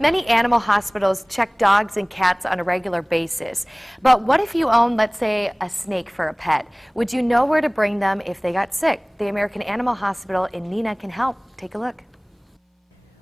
Many animal hospitals check dogs and cats on a regular basis. But what if you own, let's say, a snake for a pet? Would you know where to bring them if they got sick? The American Animal Hospital in Neenah can help. Take a look.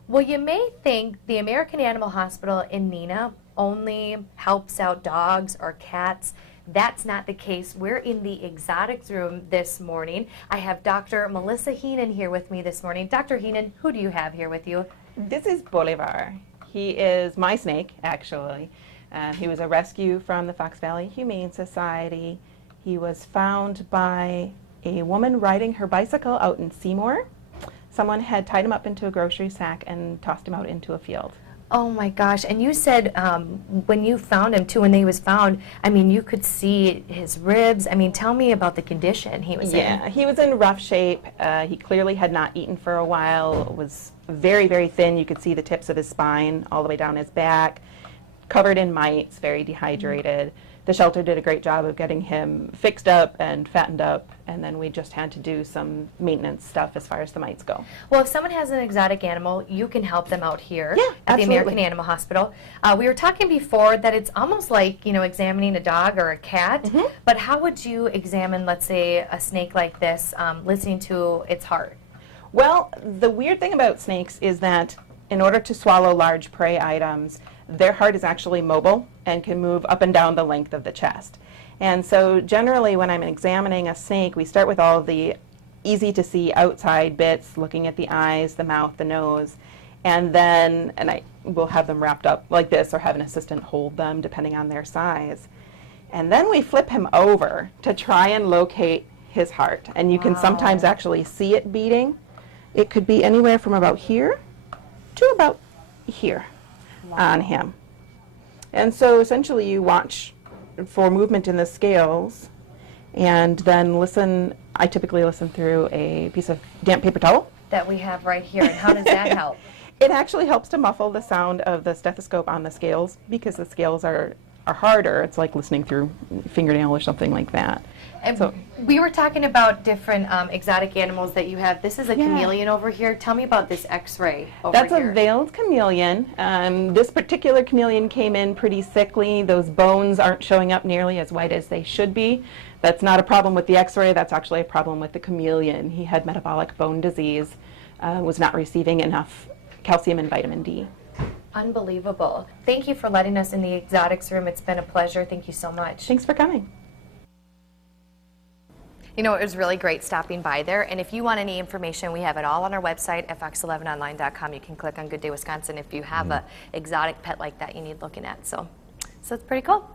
Well, you may think the American Animal Hospital in Neenah only helps out dogs or cats. That's not the case. We're in the exotics room this morning. I have Dr. Melissa Heenan here with me this morning. Dr. Heenan, who do you have here with you? This is Bolivar. He is my snake, actually. He was a rescue from the Fox Valley Humane Society. He was found by a woman riding her bicycle out in Seymour. Someone had tied him up into a grocery sack and tossed him out into a field. Oh my gosh, and you said when you found him too, when he was found, I mean, you could see his ribs. I mean, tell me about the condition he was in. Yeah, he was in rough shape. He clearly had not eaten for a while, was very, very thin. You could see the tips of his spine all the way down his back, covered in mites, very dehydrated. The shelter did a great job of getting him fixed up and fattened up, and then we just had to do some maintenance stuff as far as the mites go. Well, if someone has an exotic animal, you can help them out here at absolutely. the American Animal Hospital. We were talking before that it's almost like, you know, examining a dog or a cat, but how would you examine, let's say, a snake like this, listening to its heart? Well, the weird thing about snakes is that in order to swallow large prey items, their heart is actually mobile and can move up and down the length of the chest. And so generally when I'm examining a snake, we start with all of the easy to see outside bits, looking at the eyes, the mouth, the nose, and then I will have them wrapped up like this or have an assistant hold them depending on their size. And then we flip him over to try and locate his heart. And you can sometimes actually see it beating. It could be anywhere from about here to about here. On him. And so essentially you watch for movement in the scales and then listen. I typically listen through a piece of damp paper towel That we have right here. And how does that help? It actually helps to muffle the sound of the stethoscope on the scales because the scales are harder. It's like listening through a fingernail or something like that. And so, we were talking about different exotic animals that you have. This is a chameleon over here. Tell me about this X-ray over here. That's a veiled chameleon. This particular chameleon came in pretty sickly. Those bones aren't showing up nearly as white as they should be. That's not a problem with the X-ray. That's actually a problem with the chameleon. He had metabolic bone disease, was not receiving enough calcium and vitamin D. Unbelievable. Thank you for letting us in the exotics room. It's been a pleasure. Thank you so much. Thanks for coming. You know, it was really great stopping by there. And if you want any information, we have it all on our website, fx11online.com. You can click on Good Day Wisconsin if you have an exotic pet like that you need looking at. So it's pretty cool.